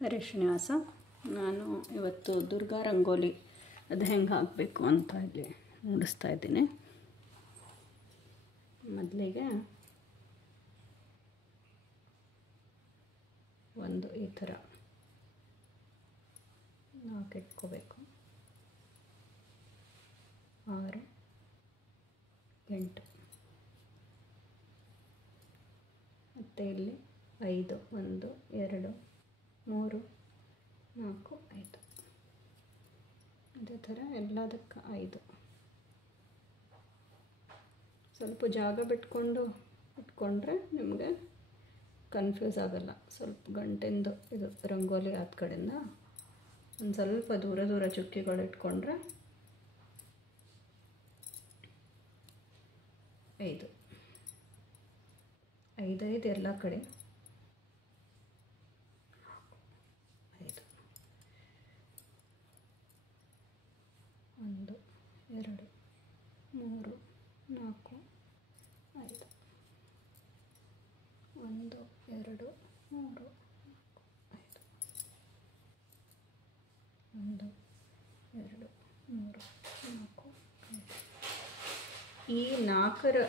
ಹರೇ ಶ್ರೀನಿವಾಸ. ನಾನು ಇವತ್ತು ದುರ್ಗಾ ರಂಗೋಲಿ ಅದು ಹೆಂಗೆ ಹಾಕಬೇಕು ಅಂತ ಇಲ್ಲಿ ನೋಡಿಸ್ತಾ ಇದ್ದೀನಿ. ಮೊದಲಿಗೆ ಒಂದು ಈ ಥರ ನಾಲ್ಕಿಟ್ಕೋಬೇಕು. 6 8 ಮತ್ತು ಇಲ್ಲಿ 5 1 2 3 4 5 ಅದೇ ಥರ ಎಲ್ಲದಕ್ಕೆ 5. ಸ್ವಲ್ಪ ಜಾಗ ಬಿಟ್ಕೊಂಡು ಇಟ್ಕೊಂಡ್ರೆ ನಿಮಗೆ ಕನ್ಫ್ಯೂಸ್ ಆಗೋಲ್ಲ. ಸ್ವಲ್ಪ ಗಂಟೆಂದು ಇದು ರಂಗೋಲಿ ಆದ ಕಡೆಯಿಂದ ಒಂದು ಸ್ವಲ್ಪ ದೂರ ದೂರ ಚುಕ್ಕಿಗಳು ಇಟ್ಕೊಂಡ್ರೆ 5 5 ಎಲ್ಲ ಕಡೆ 5. 1 2 3 4 5. 1 2 3 4 5. 1 2 3 4 5. ಈ 4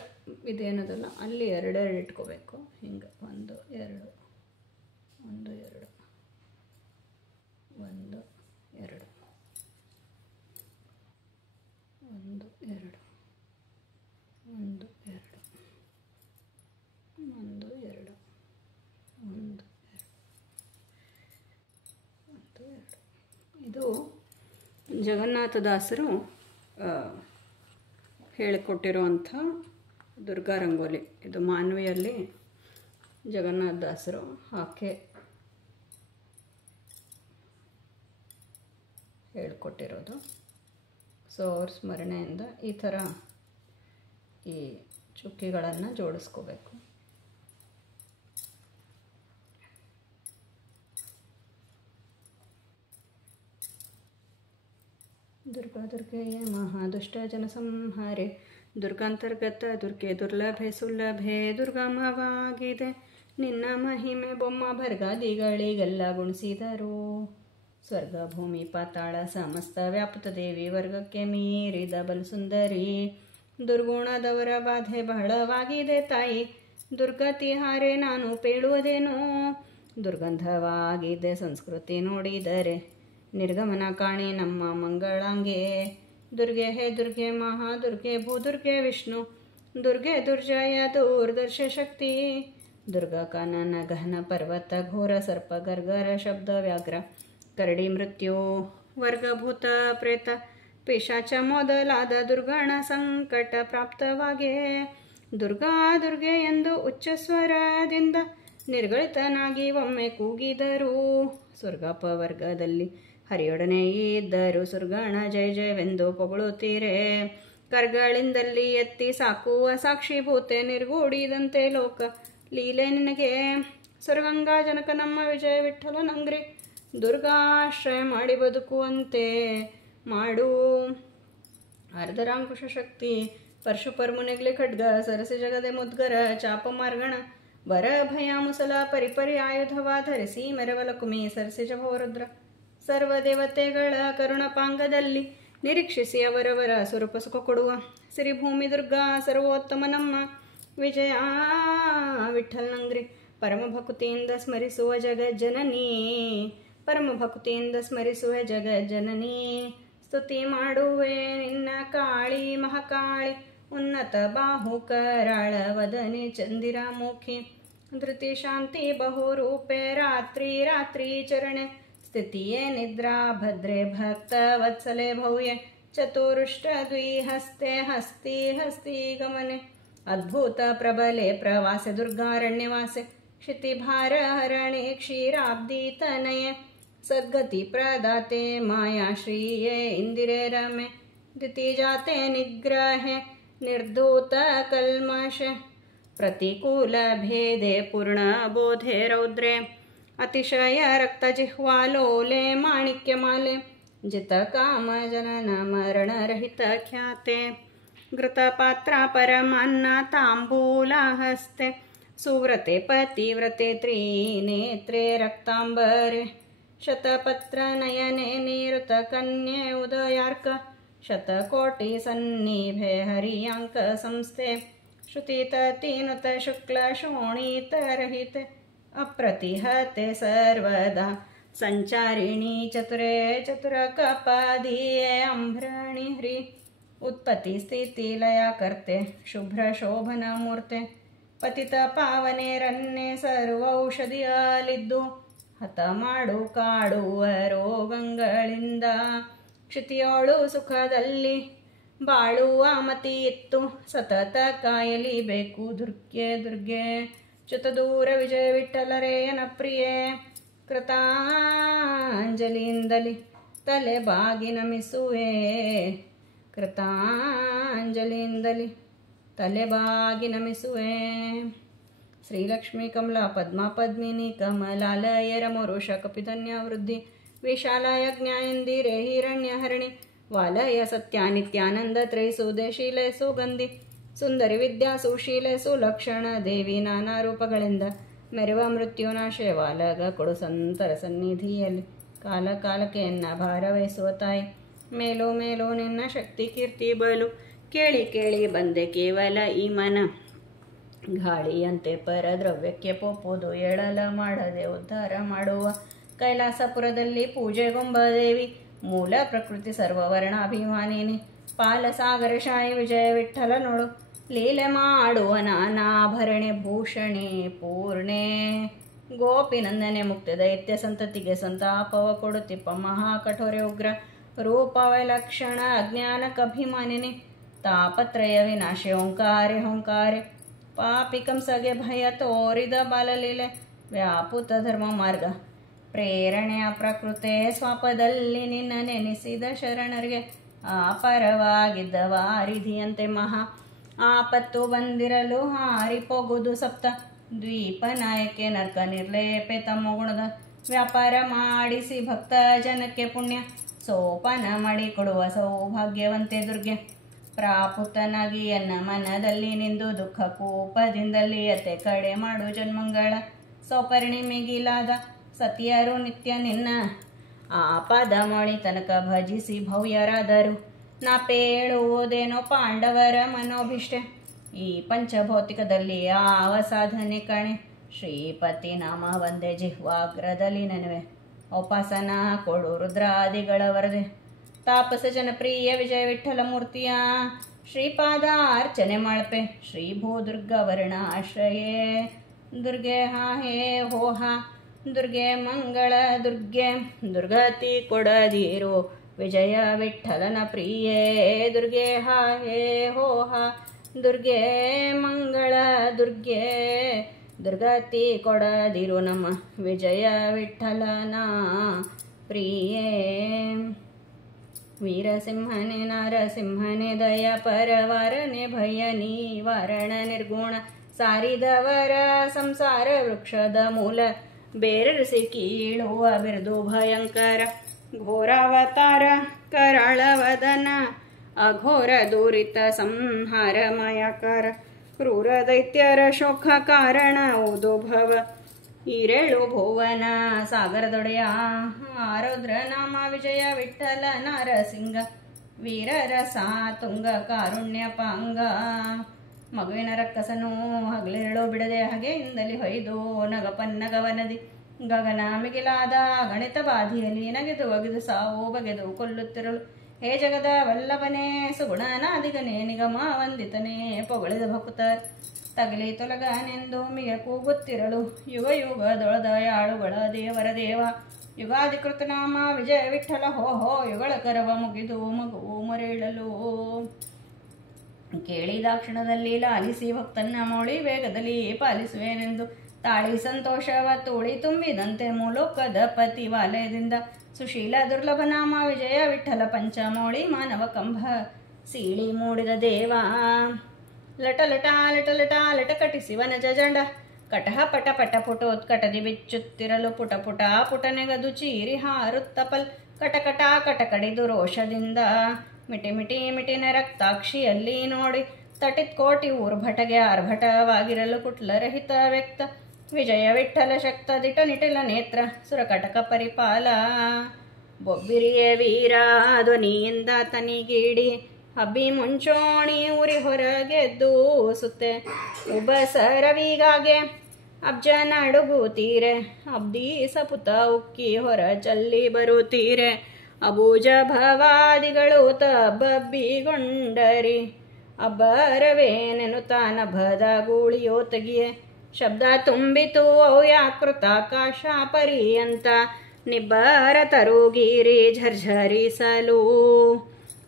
ಇದೇನದಲ್ಲ ಅಲ್ಲಿ 2 ಇಟ್ಕೋಬೇಕು. ಹಿಂಗೆ 1 2 1 2 1 2 1 2 1 2 1 2 1 2. ಇದು ಜಗನ್ನಾಥದಾಸರು ಹೇಳಿಕೊಟ್ಟಿರುವಂಥ ದುರ್ಗಾ ರಂಗೋಲಿ. ಇದು ಮಾನ್ವಿಯಲ್ಲಿ ಜಗನ್ನಾಥದಾಸರು ಹಾಕಿ ಹೇಳಿಕೊಟ್ಟಿರೋದು. ಸೊ ಅವ್ರ ಸ್ಮರಣೆಯಿಂದ ಈ ಥರ ಈ ಚುಕ್ಕಿಗಳನ್ನು ಜೋಡಿಸ್ಕೋಬೇಕು. ದುರ್ಗಾ ದುರ್ಗೆಯೇ ಮಹಾದುಷ್ಟ ಜನಸಂಹಾರೆ, ದುರ್ಗಾಂತರ್ಗತ ದುರ್ಗೆ ದುರ್ಲಭೆ ಸುಲಭೆ, ದುರ್ಗಮವಾಗಿದೆ ನಿನ್ನ ಮಹಿಮೆ ಬೊಮ್ಮ ಭರ್ಗಾದಿಗಳಿಗೆಲ್ಲ ಗುಣಿಸಿದರು. ಸ್ವರ್ಗ ಭೂಮಿ ಪಾತಾಳ ಸಮಸ್ತ ವ್ಯಾಪ್ತ ದೇವಿ, ವರ್ಗಕ್ಕೆ ಮೀರಿದ ಬಲಸುಂದರಿ, ದುರ್ಗುಣದವರ ಬಾಧೆ ಬಹಳವಾಗಿದೆ ತಾಯಿ, ದುರ್ಗತಿ ಹಾರೆ ನಾನು ಪೇಳುವುದೇನೋ, ದುರ್ಗಂಧವಾಗಿದೆ ಸಂಸ್ಕೃತಿ ನೋಡಿದರೆ, ನಿರ್ಗಮನ ಕಾಣಿ ನಮ್ಮ ಮಂಗಳಾಂಗೆ, ದುರ್ಗೆ ಹೇ ದುರ್ಗೆ ಮಹಾದುರ್ಗೆ ಭೂದುರ್ಗೆ ವಿಷ್ಣು, ದುರ್ಗೆ ದುರ್ಜಯ ದೂರ್ದರ್ಶ ಶಕ್ತಿ, ದುರ್ಗಾ ಕಾನನ ಗಹನ ಪರ್ವತ ಘೋರ ಸರ್ಪ ಗರ್ಗರ ಶಬ್ದ ವ್ಯಾಘ್ರ, ಕರಡಿ ಮೃತ್ಯು ವರ್ಗಭೂತ ಪ್ರೇತ ಪಿಶಾಚ ಮೊದಲಾದ ದುರ್ಗಣ ಸಂಕಟ ಪ್ರಾಪ್ತವಾಗೆ, ದುರ್ಗಾ ದುರ್ಗೆ ಎಂದು ಉಚ್ಚಸ್ವರದಿಂದ ನಿರ್ಗಳಿತನಾಗಿ ಒಮ್ಮೆ ಕೂಗಿದರು. ಸ್ವರ್ಗಪವರ್ಗದಲ್ಲಿ ಹರಿಯೊಡನೆ ಇದ್ದರು ಸುರ್ಗಣ ಜಯ ಜಯವೆಂದು ಪೊಗಳುತ್ತೀರೆ, ಕರ್ಗಳಿಂದಲ್ಲಿ ಎತ್ತಿ ಸಾಕುವ ಸಾಕ್ಷಿಭೂತೆ ನಿರ್ಗೂಡಿದಂತೆ ಲೋಕ ಲೀಲೆ ನಿನಗೆ, ಸ್ವರ್ಗಂಗಾ ಜನಕ ನಮ್ಮ ವಿಜಯ ವಿಠಲ ನಂಗ್ರಿ, ದುರ್ಗಾಶ್ರಯ ಮಾಡಿ ಬದುಕುವಂತೆ ಮಾಡು. ಅರ್ಧರಾಂಕುಶ ಶಕ್ತಿ ಪರಶುಪರ್ಮುನೆಗ್ಲಿ ಖಡ್ಗ ಸರಸಿ ಜಗದೆ ಮುದ್ಗರ ಚಾಪ ಮಾರ್ಗಣ, ವರ ಭಯ ಮುಸಲ ಪರಿಪರಿ ಆಯುಧವ ಧರಿಸಿ ಮೆರವಲ ಕುಮಿ ಸರಸಿಜ ಭವರುದ್ರ, ಸರ್ವದೇವತೆಗಳ ಕರುಣಪಾಂಗದಲ್ಲಿ ನಿರೀಕ್ಷಿಸಿ ಅವರವರ ಸ್ವರೂಪ ಸುಖ ಕೊಡುವ, ಸಿರಿಭೂಮಿ ದುರ್ಗಾ ಸರ್ವೋತ್ತಮ ನಮ್ಮ ವಿಜಯ ವಿಠಲ್ ನಂಗ್ರಿ, ಪರಮ ಭಕ್ತಿಯಿಂದ ಸ್ಮರಿಸುವ ಜಗಜ್ಜನನಿ, ಪರಮ ಭಕ್ತಿಯಿಂದ ಸ್ಮರಿಸುವ ಜಗಜ್ಜನನಿ, ಸ್ತುತಿ ಮಾಡುವೆ ನಿನ್ನ ಕಾಳಿ ಮಹಾಕಾಳಿ, ಉನ್ನತ ಬಾಹು ಕರಾಳ ವದನೆ ಚಂದಿರಾಮುಖಿ, ಧೃತಿ ಶಾಂತಿ ಬಹುರೂಪೆ ರಾತ್ರಿ ರಾತ್ರಿ ಚರಣೆ, ಸ್ಥಿತಿಯೇ ನಿದ್ರಾ ಭದ್ರೆ ಭಕ್ತ ವತ್ಸಲೆ ಭವ್ಯ, ಚತುರುಷ್ಟ ದ್ವಿಹಸ್ತೆ ಹಸ್ತಿ ಹಸ್ತಿ ಗಮನೆ, ಅದ್ಭುತ ಪ್ರಬಲೆ ಪ್ರವಾಸೆ ದುರ್ಗಾರಣ್ಯವಾಸೆ, ಕ್ಷಿತಿಭಾರ ಹರಣೆ ಕ್ಷೀರಾಬ್ದಿ ತನಯೆ, ಸದ್ಗತಿ ಪ್ರದಾತೆ ಮಾಯಾಶ್ರೀಯೇ ಇಂದಿರೆ ರಮೆ, ದಿತಿಜಾತೆ ನಿಗ್ರಹೆ ನಿರ್ಧೂತ ಕಲ್ಮಶ, ಪ್ರತಿಕೂಲ ಭೇದೆ ಪೂರ್ಣ ಬೋಧೆ ರೌದ್ರೆ, ಅತಿಶಯ ರಕ್ತ ಜಿಹ್ವಾಲೋಲೆ ಮಾಣಿಕ್ಯ ಮಾಲೆ, ಜಿತ ಕಾಮ ಜನನ ಮರಣ ರಹಿತ ಖ್ಯಾತೆ, ಘೃತಪಾತ್ರ ಪರಮಾನ್ನ ತಾಂಬೂಲ ಹಸ್ತೆ, ಸುವ್ರತೆ ಪತಿವ್ರತೆ ತ್ರಿನೇತ್ರೆ ರಕ್ತಾಂಬರೆ, ಶತಪತ್ರ ನಯನೆ ನೀರುತ ಕನ್ಯೆ ಉದಯಾರ್ಕ ಶತಕೋಟಿ ಸನ್ನಿಭೆ ಹರಿಯಾಂಕ ಸಂಸ್ಥೆ ಶ್ರುತಿತೀನುತ ಶುಕ್ಲ ಶೋಣಿತರಹಿತೆ ಅಪ್ರತಿಹತೆ ಸರ್ವದಾ ಸಂಚಾರಿಣಿ ಚತುರೇ ಚತುರಕಪಾದಿಯೇ ಅಂಭ್ರಣಿ ಹ್ರಿ उत्पत्ति स्थिति लया करते शुभ्र शोभन मूर्ते पतित पावने रन्ने सर्वौषधियलिದ್ದು ಹತ ಮಾಡು ಕಾಡುವ ರೋಗಗಳಿಂದ ಕ್ಷಿತಿಯೋಳು ಸುಖದಲ್ಲಿ ಬಾಳುವ ಮತಿ ಇತ್ತು ಸತತ ಕಾಯಲಿಬೇಕು ದುರ್ಗೆ ದುರ್ಗೆ ಚ್ಯುತದೂರ ವಿಜಯ ವಿಠಲರೇಯನ ಪ್ರಿಯೆ ಕೃತಾಂಜಲಿಯಿಂದಲಿ ತಲೆ ಬಾಗಿ ನಮಿಸುವೆ ಕೃತಾಂಜಲಿಯಿಂದಲಿ ತಲೆಬಾಗಿ ನಮಿಸುವೆ. ಶ್ರೀಲಕ್ಷ್ಮೀ ಕಮಲಾ ಪದ್ಮಾ ಪದ್ಮಿನಿ ಕಮಲಾಲಯ ರಮೋರುಷ ಕಪಿಧನ್ಯ ವೃದ್ಧಿ ವಿಶಾಲಾಯ ಜ್ಞಾಯಂದಿರೆ ಹಿರಣ್ಯಹರಣಿ ವಾಲಯ ಸತ್ಯಾನಿತ್ಯಾನಂದ ತ್ರೈಸುದೇಶೀಲೆ ಸುಗಂಧಿ ಸುಂದರಿ ವಿದ್ಯಾ ಸುಶೀಲೆ ಸುಲಕ್ಷಣ ದೇವಿ ನಾನಾ ರೂಪಗಳಿಂದ ಮೆರುವ ಮೃತ್ಯುನಾಶೆ ವಾಲಗ ಕೊಡು ಸಂತರ ಸನ್ನಿಧಿಯಲ್ಲಿ ಕಾಲ ಕಾಲಕ್ಕೆ ಎನ್ನ ಭಾರವಹಿಸುವ ತಾಯಿ ಮೇಲೋ ಮೇಲೋ ನಿನ್ನ ಶಕ್ತಿ ಕೀರ್ತಿ ಬಲು ಕೇಳಿ ಕೇಳಿ ಬಂದೆ ಕೇವಲ ಈ ಮನ ಗಾಳಿಯಂತೆ ಪರದ್ರವ್ಯಕ್ಕೆ ಪೋಪುದು ಎಳಲ ಮಾಡದೆ ಉದ್ಧಾರ ಮಾಡುವ ಕೈಲಾಸಪುರದಲ್ಲಿ ಪೂಜೆಗೊಂಬ ದೇವಿ ಮೂಲ ಪ್ರಕೃತಿ ಸರ್ವವರ್ಣಾಭಿಮಾನಿನಿ ಪಾಲಸಾಗರ ಶಾಯಿ ವಿಜಯ ವಿಠಲ ನೋಡು ಲೀಲೆ ಮಾಡುವ ನಾನಾಭರಣೆ ಭೂಷಣೆ ಪೂರ್ಣೆ ಗೋಪಿನಂದನೆ ಮುಕ್ತ ದೈತ್ಯ ಸಂತತಿಗೆ ಸಂತಾಪವ ಕೊಡುತ್ತಿಪ್ಪ ಮಹಾಕಠೋರೆ ಉಗ್ರ ರೂಪವೇ ಲಕ್ಷಣ ಅಜ್ಞಾನಕಭಿಮಾನಿನಿ ತಾಪತ್ರಯ ವಿನಾಶೆ ಓಂಕಾರೆ ಹೊಂಕಾರೆ ಪಾಪಿ ಕಂಸಗೆ ಭಯ ತೋರಿದ ಬಾಲಲೀಲೆ ವ್ಯಾಪುತ ಧರ್ಮ ಮಾರ್ಗ ಪ್ರೇರಣೆಯ ಪ್ರಕೃತೆ ಸ್ವಾಪದಲ್ಲಿ ನಿನ್ನ ನೆನೆಸಿದ ಶರಣರಿಗೆ ಆಪರವಾಗಿದ್ದ ವಾರಿಧಿಯಂತೆ ಮಹಾ ಆಪತ್ತು ಬಂದಿರಲು ಹಾರಿಪೋಗುದು ಸಪ್ತ ದ್ವೀಪ ನಾಯಕೆ ನರ್ಕ ನಿರ್ಲೇಪೆ ತಮ್ಮ ಗುಣದ ವ್ಯಾಪಾರ ಮಾಡಿಸಿ ಭಕ್ತ ಜನಕ್ಕೆ ಪುಣ್ಯ ಸೋಪಾನ ಮಾಡಿಕೊಡುವ ಸೌಭಾಗ್ಯವಂತೆ ದುರ್ಗೆ ಪ್ರಾಪುತನಾಗಿ ಎನ್ನ ಮನದಲ್ಲಿ ನಿಂದು ದುಃಖ ಕೂಪದಿಂದಲೇ ಅತೆ ಕಡೆ ಮಾಡು ಜನ್ಮಂಗಳ ಸೌಪರ್ಣಿಮೆಗಿಲಾದ ಸತಿಯರು ನಿತ್ಯ ನಿನ್ನ ಆಪದ ಮಳಿ ತನಕ ಭಜಿಸಿ ಭವ್ಯರಾದರು ನಾ ಪೇಳುವುದೇನೋ ಪಾಂಡವರ ಮನೋಭಿಷ್ಟೆ ಈ ಪಂಚಭೌತಿಕದಲ್ಲಿ ಯಾವ ಸಾಧನೆ ಕಣೆ ಶ್ರೀಪತಿ ನಾಮ ಒಂದೇ ಜಿಹ್ವಾಗ್ರದಲ್ಲಿ ನೆನವೆ ಉಪಾಸನ ಕೊಡು ರುದ್ರಾದಿಗಳ ವರದೆ ತಾಪಸ ಜನಪ್ರಿಯ ವಿಜಯ ವಿಠಲ ಮೂರ್ತಿಯ ಶ್ರೀಪಾದ ಅರ್ಚನೆ ಮಾಳ್ಪೆ ಶ್ರೀ ಭೂ ದುರ್ಗಾ ವರ್ಣ ಆಶ್ರಯೇ ದುರ್ಗೆ ಹಾ ಹೇ ಹೋ ಹಾ ದುರ್ಗೆ ಮಂಗಳ ದುರ್ಗೆ ದುರ್ಗತಿ ಕೊಡದಿರು ವಿಜಯ ವಿಠಲನ ಪ್ರಿಯೇ ದುರ್ಗೆ ಹಾ ಹೇ ಹೋ ಹಾ ದುರ್ಗೆ ಮಂಗಳ ದುರ್ಗೆ ದುರ್ಗತಿ ಕೊಡದಿರು ನಮ್ಮ ವಿಜಯ ವಿಠಲನ ಪ್ರಿಯೇ ವೀರಸಿಂಹನೆ ನರಸಿಂಹನೆ ದಯ ಪರವಾರನೆ ಭಯ ನಿವಾರಣ ನಿರ್ಗುಣ ಸಾರಿದವರ ಸಂಸಾರ ವೃಕ್ಷದ ಮೂಲ ಬೇರರಿಸಿ ಕೀಳುವ ಬಿರುದು ಭಯಂಕರ ಘೋರಾವತಾರ ಕರಾಳವದನ ಅಘೋರ ದೂರಿತ ಸಂಹಾರಮಯಕರ ಕ್ರೂರ ದೈತ್ಯರ ಶೋಕ ಕಾರಣ ಉದುಭವ ಈರೇಳು ಭುವನ ಸಾಗರದೊಡೆಯ ಆರುದ್ರ ನಾಮ ವಿಜಯ ವಿಠಲ ನರಸಿಂಗ ವೀರರಸ ತುಂಗ ಕಾರುಣ್ಯ ಪಾಂಗ ಮಗುವಿನ ರಕ್ಕಸನು ಹಗಲಿರಳು ಬಿಡದೆ ಹಗೆಯಿಂದಲಿ ಹೊಯ್ದು ನಗಪನ್ನಗವನದಿ ಗಗನ ಮಿಗಿಲಾದ ಗಣಿತ ಬಾಧಿಯಲ್ಲಿ ನಗೆದು ಒಗೆದು ಸಾವು ಬಗೆದು ಕೊಲ್ಲುತ್ತಿರಲು ಹೇ ಜಗದ ವಲ್ಲಭನೇ ಸುಗುಣನಾದಿಗನೇ ನಿಗಮ ವಂದಿತನೇ ಪೊಗಳಿದ ಭಕ್ತರ್ ತಗಲಿ ತೊಲಗನೆಂದು ಮಿಗ ಕೂಗುತ್ತಿರಲು ಯುಗ ಯುಗದೊಳದ ಯಾಳುಗಳ ದೇವರ ದೇವ ಯುಗಾಧಿಕೃತ ನಾಮ ವಿಜಯ ವಿಠಲ ಹೋ ಹೋ ಯುಗಳ ಕರವ ಮುಗಿದು ಮಗುವು ಮರೆಯಳಲು ಕೇಳಿದಾಕ್ಷಣದಲ್ಲಿ ಲಾಲಿಸಿ ಭಕ್ತನ್ನ ಮೋಳಿ ವೇಗದಲ್ಲಿ ಪಾಲಿಸುವೇನೆಂದು ತಾಳಿ ಸಂತೋಷವ ತೋಳಿ ತುಂಬಿದಂತೆ ಮೂಲೋಕದ ಪತಿ ವಾಲಯದಿಂದ ಸುಶೀಲ ದುರ್ಲಭ ನಾಮ ವಿಜಯ ವಿಠಲ ಪಂಚಮೋಳಿ ಮಾನವ ಕಂಭ ಸೀಳಿ ಮೂಡಿದ ದೇವ ಲಟ ಲಟ ಲಟ ಲಟ ಲಟ ಕಟಿಸಿ ವನಜ ಜಂಡ ಕಟಹ ಪಟ ಪಟ ಪುಟೋತ್ಕಟದಿ ಬಿಚ್ಚುತ್ತಿರಲು ಪುಟ ಪುಟ ಪುಟನೆಗದು ಚೀರಿ ಹಾರುತ್ತಪಲ್ ಕಟಕಟ ಕಟಕಡಿದು ರೋಷದಿಂದ ಮಿಟಿ ಮಿಟಿ ಮಿಟಿನ ರಕ್ತಾಕ್ಷಿಯಲ್ಲಿ ನೋಡಿ ತಟಿತ್ ಕೋಟಿ ಊರ್ಭಟಗೆ ಆರ್ಭಟವಾಗಿರಲು ಕುಟ್ಲರಹಿತ ವ್ಯಕ್ತ ವಿಜಯ ವಿಠಲ ಶಕ್ತ ದಿಟ ನಿಟಿಲ ನೇತ್ರ ಸುರಕಟಕ ಪರಿಪಾಲ ಬೊಬ್ಬಿರಿಯ ವೀರ ಧ್ವನಿಯಿಂದ ತನಿಗೀಡಿ ಅಬ್ಬಿ ಮುಂಚೋಣಿ ಉರಿ ಹೊರಗೆದ್ದು ಸುತ್ತೆ ಉಬಸರವಿಗಾಗೆ ಅಬ್ಜ ನಡುಗುತ್ತೀರೆ ಅಬ್ದಿ ಸಪುತ ಉಕ್ಕಿ ಹೊರ ಚಲ್ಲಿ ಬರುತ್ತೀರೆ ಅಬೂಜ ಭವಾದಿಗಳು ತಬ್ಬಬ್ಬಿಗೊಂಡರಿ ಅಬ್ಬರವೇನೆನುತ ನಭದ ಗೂಳಿಯೋ ತೆಗಿಯೆ ಶಬ್ದ ತುಂಬಿತು ಅವ್ಯಾಕೃತಾಕಾಶ ಪರ್ಯಂತ ನಿಬ್ಬರ ತರುಗಿರಿ ಝರ್ಝರಿಸಲು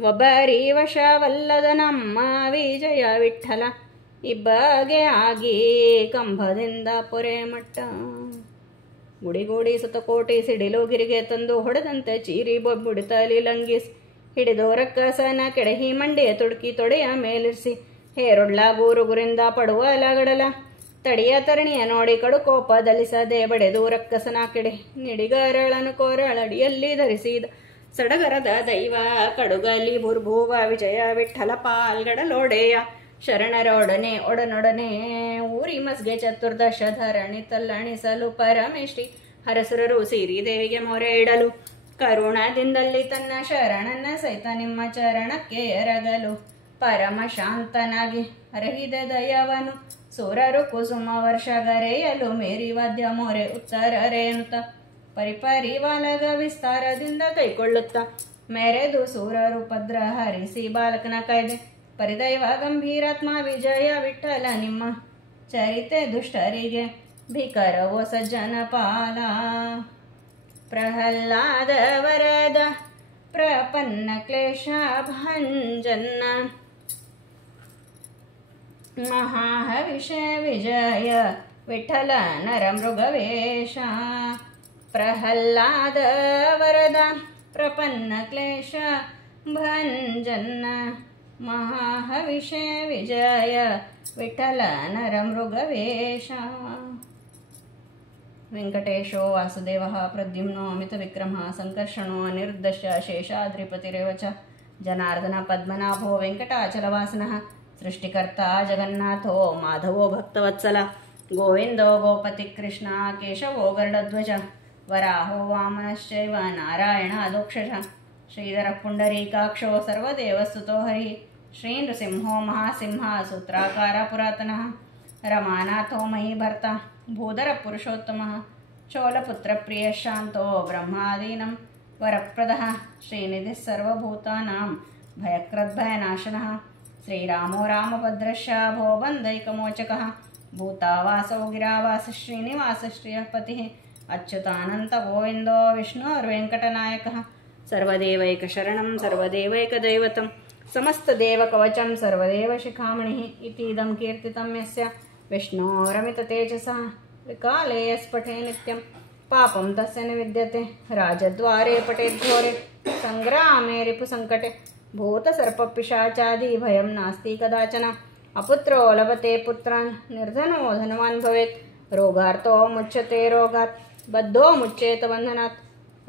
ಒಬ್ಬರಿ ವಶವಲ್ಲದ ನಮ್ಮ ವಿಜಯ ವಿಠಲ ಇಬ್ಬಗೆ ಆಗಿ ಕಂಬದಿಂದ ಪೊರೆ ಮಟ್ಟ ಗುಡಿಗೋಡಿ ಸುತಕೋಟಿ ಸಿಡಿಲು ಗಿರಿಗೆ ತಂದು ಹೊಡೆದಂತೆ ಚೀರಿ ಬೊಬ್ಬುಡಿತಲಿ ಲಂಘಿಸಿ ಹಿಡಿದು ರಕ್ಕಸನ ಕೆಡಹಿ ಮಂಡೆಯ ತುಡುಕಿ ತೊಡೆಯ ಮೇಲಿರಿಸಿ ಹೇರೊಡ್ಲ ಗೂರುಗುರಿಂದ ಪಡುವ ಲಗಡಲ ತಡಿಯ ತರಣಿಯ ನೋಡಿ ಕಡುಕೋಪದಲಿಸದೆ ಬಡೆದು ರಕ್ಕಸನ ಕೆಡೆ ನಿಡಿಗರಳನು ಕೋರಳಡಿಯಲ್ಲಿ ಧರಿಸಿದ ಸಡಗರದ ದೈವ ಕಡುಗಲಿ ಬುರ್ಭುವ ವಿಜಯ ವಿಠಲ ಪಾಲ್ಗಡಲೊಡೆಯ ಶರಣರೊಡನೆ ಒಡನೊಡನೆ ಊರಿ ಮಸ್ಗೆ ಚತುರ್ದಶ ಧರಣಿ ತಲ್ಲಣಿಸಲು ಪರಮೇಶ್ರೀ ಹರಸುರರು ಸಿರಿದೇವಿಗೆ ಮೊರೆ ಇಡಲು ಕರುಣದಿಂದಲ್ಲಿ ತನ್ನ ಶರಣನ ಸಹಿತ ನಿಮ್ಮ ಚರಣಕ್ಕೆ ಎರಗಲು ಪರಮ ಶಾಂತನಾಗಿ ಹರಹಿದ ದಯವನು ಸೂರರು ಕುಸುಮ ವರ್ಷಗರೆಯಲು ಮೇರಿ ವಾದ್ಯ ಮೊರೆ ಉತ್ತರರೇನುತ್ತ ಪರಿಪರಿವಾಲಗ ವಿಸ್ತಾರದಿಂದ ಕೈಕೊಳ್ಳುತ್ತ ಮೆರೆದು ಸೂರರು ಪದ್ರ ಹರಿಸಿ ಬಾಲಕನ ಕಾಯ್ದೆ ಪರಿದೈವ ಗಂಭೀರಾತ್ಮ ವಿಜಯ ವಿಠಲ ನಿಮ್ಮ ಚರಿತೆ ದುಷ್ಟರಿಗೆ ಭೀಕರವೋ ಸಜ್ಜನ ಪಾಲ ಪ್ರಹ್ಲಾದ ವರದ ಪ್ರಪನ್ನ ಕ್ಲೇಶ ಭಂಜನ್ನ ಮಹಾಹವಿಷ ವಿಜಯ ವಿಠಲ ನರಮೃಗವೇಶ ಪ್ರಹ್ಲಾದ ವರದ ಪ್ರಪನ್ನ ಕ್ಲೇಶ ಭಂಜನ್ನ ಮಹಾಹವಿಷ ವಿಜಯ ವಿಠಲ ನರಮೃಗವೇಶ ವೆಂಕಟೇಶೋ ವಾಸುದೇವಃ ಪ್ರದ್ಯುಮ್ನೋ ಅಮಿತವಿಕ್ರಮಃ ಸಂಕರ್ಷಣೋ ಅನಿರ್ದಶ್ಯ ಶೇಷಾದ್ರಿಪತಿರೇವ ಚ ಜನಾರ್ದನ ಪದ್ಮನಾಭೋ ವೆಂಕಟಾಚಲವಾಸನಃ ಸೃಷ್ಟಿಕರ್ತ ಜಗನ್ನಾಥೋ ಮಾಧವೋ ಭಕ್ತವತ್ಸಲ ಗೋವಿಂದೋ ಗೋಪತಿ ಕೃಷ್ಣ ಕೇಶವೋ ಗರುಡಧ್ವಜ ವರಾಹೋ ವಾಮನಶ್ಚೈವ ನಾರಾಯಣ ಅಧೋಕ್ಷಜ ಶ್ರೀಧರ ಪುಂಡರೀಕಾಕ್ಷೋ ಸರ್ವದೇವಸ್ತುತೋ ಹರಿ ಶ್ರೀ ನೃಸಿಂಹೋ ಮಹಾಸಿಂಹ ಸೂತ್ರಾಕಾರ ಪುರಾತನಃ ರಮಾನಾಥೋ ಮಹಿ ಭರ್ತ ಭೂಧರ ಪುರುಷೋತ್ತಮಃ ಚೋಲಪುತ್ರ ಪ್ರಿಯ ಶಾಂತೋ ಬ್ರಹ್ಮಾದೀನಂ ವರಪ್ರದಃ ಶ್ರೀನಿಧಿ ಸರ್ವಭೂತಾನಾಂ ಭಯಕ್ರದ್ಭಯನಾಶನಃ ಶ್ರೀರಾಮೋ ರಾಮಭದ್ರಶ್ಯಾಭೋ ಬಂಧೈಕಮೋಚಕಃ ಭೂತಾವಾಸೋ ಗಿರಾವಾಸ ಶ್ರೀನಿವಾಸ ಶ್ರಿಯಪತಿಃ ಅಚ್ಯುತಾನಂತ ಗೋವಿಂದೋ ವಿಷ್ಣುರ್ವೆಂಕಟನಾಯಕಃ ಸರ್ವದೇವೈಕಶರಣಂ ಸರ್ವದೇವೈಕದೈವತಂ ಸಮಸ್ತದೇವಕವಚಂ ಸರ್ವದೇವಶಿಖಾಮಣಿಃ ಇತೀದಂ ಕೀರ್ತಿತಂ ಯಸ್ಯ ವಿಷ್ಣೋರಮಿತತೇಜಸಃ ವಿಕಾಲೆ ಯಸ್ಪಠೇ ನಿತ್ಯಂ ಪಾಪಂ ತಸ್ಯ ನ ವಿದ್ಯತೆ ರಾಜದ್ವಾರೆ ಪಟೇದ್ಘೋರೆ ಸಂಗ್ರಾಮೇ ರಿಪುಸಂಕಟೆ ಭೂತಸರ್ಪಪಿಶಾಚಾದಿ ಭಯಂ ನಾಸ್ತಿ ಕದಾಚನ ಅಪುತ್ರೋ ಲಭತೆ ಪುತ್ರಾನ್ ನಿರ್ಧನೋ ಧನವಾನ್ ಭವೇತ್ ರೋಗಾರ್ಥೋ ಮುಚ್ಯತೆ ರೋಗಾತ್ ಬದ್ಧೋ ಮುಚ್ಚೇತ ಬಂಧನಾತ್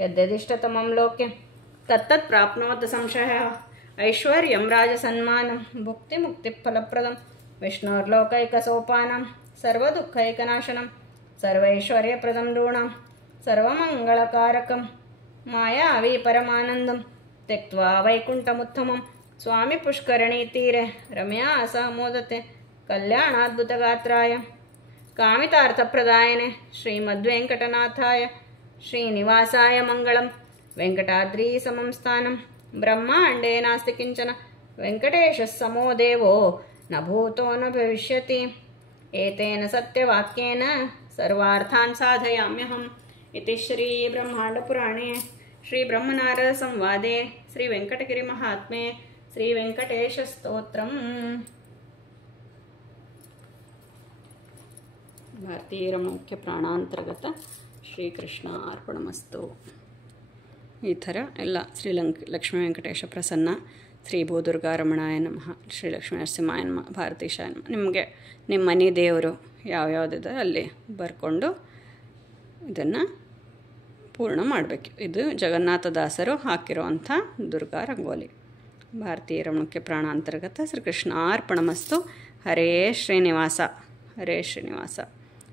ಯದ್ಯದಿಷ್ಟತಮಂ ಲೋಕೆ ತತ್ತತ್ ಪ್ರಾಪ್ನೋತ ಸಂಶಯಃ ಐಶ್ವರ್ಯಂ ರಾಜಸನ್ಮಾನಂ ಭುಕ್ತಿಮುಕ್ತಿಫಲಪ್ರದಂ ವಿಷ್ಣೋರ್ಲೋಕೈಕಸೋಪಾನಂ ಸರ್ವದುಃಖೈಕನಾಶನಂ ಸರ್ವೈಶ್ವರ್ಯಪ್ರದಂ ಋಣಂ ಸರ್ವಮಂಗಳಕಾರಕಂ ಮಾಯಾವಿ ಪರಮಾನಂದಂ ತ್ಯಕ್ತ್ವಾ ವೈಕುಂಠಮುತ್ತಮಂ ಸ್ವಾಮಿ ಪುಷ್ಕರಣಿ ತೀರೆ ರಮ್ಯಾ ಸಹ ಮೋದತೆ ಕಲ್ಯಾಣಾದ್ಭುತಗಾತ್ರಾಯ ಕಾಮಿತಾರ್ಥಪ್ರದಾಯನೆ ಶ್ರೀಮದ್ವೆಂಕಟನಾಥಾಯ ಶ್ರೀನಿವಾಸಾಯ ಮಂಗಳಂ ವೆಂಕಟಾದ್ರಿ ಸಮಂ ಸ್ಥಾನಂ ಬ್ರಹ್ಮಾಂಡೇ ನಾಸ್ತಿ ಕಿಂಚನ ವೆಂಕಟೇಶಃ ಸಮೋ ದೇವೋ ನ ಭೂತೋ ನ ಭವಿಷ್ಯತಿ ಏತೇನ ಸತ್ಯವಾಕ್ಯೇನ ಸರ್ವಾರ್ಥಾನ್ ಸಾಧಯಾಮ್ಯಹಂ ಇತಿ ಶ್ರೀ ಬ್ರಹ್ಮಾಂಡಪುರಾಣೇ ಶ್ರೀ ಬ್ರಹ್ಮನಾರದ ಸಂವಾದೆ ಶ್ರೀ ವೆಂಕಟಗಿರಿ ಮಹಾತ್ಮೆ ಶ್ರೀ ವೆಂಕಟೇಶ ಸ್ತೋತ್ರಂ. ಭಾರತೀಯ ಮುಖ್ಯ ಪ್ರಾಣಾಂತರ್ಗತ ಶ್ರೀಕೃಷ್ಣ ಅರ್ಪಣಮಸ್ತು. ಈ ಥರ ಎಲ್ಲ ಲಕ್ಷ್ಮೀ ವೆಂಕಟೇಶ ಪ್ರಸನ್ನ, ಶ್ರೀ ಭೂದುರ್ಗಾರಮಣಾಯ ನಮಃ, ಶ್ರೀ ಲಕ್ಷ್ಮೀ ನರಸಿಂಹಾಯ ನಮಃ, ಭಾರತೀಶಾಯ ನಮಃ. ನಿಮಗೆ ನಿಮ್ಮ ಮನೆ ದೇವರು ಯಾವ್ಯಾವುದಿದೆ ಅಲ್ಲಿ ಬರ್ಕೊಂಡು ಇದನ್ನು ಪೂರ್ಣ ಮಾಡಬೇಕು. ಇದು ಜಗನ್ನಾಥದಾಸರು ಹಾಕಿರುವಂಥ ದುರ್ಗಾ ರಂಗೋಲಿ. ಭಾರತೀಯ ರಮಣಕ್ಕೆ ಪ್ರಾಣಾಂತರ್ಗತ ಶ್ರೀಕೃಷ್ಣ ಅರ್ಪಣಮಸ್ತು. ಹರೇ ಶ್ರೀನಿವಾಸ, ಹರೇ ಶ್ರೀನಿವಾಸ.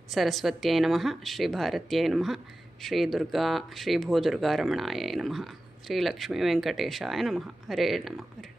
ಸರಸ್ವತ್ಯೈ ನಮಃ, ಶ್ರೀ ಭಾರತ್ಯೈ ನಮಃ, ಶ್ರೀ ಭೂದುರ್ಗಾರಮಣಾಯ ನಮಃ, ಶ್ರೀ ಲಕ್ಷ್ಮೀ ವೆಂಕಟೇಶಾಯ ನಮಃ. ಹರೇ ನಮಃ.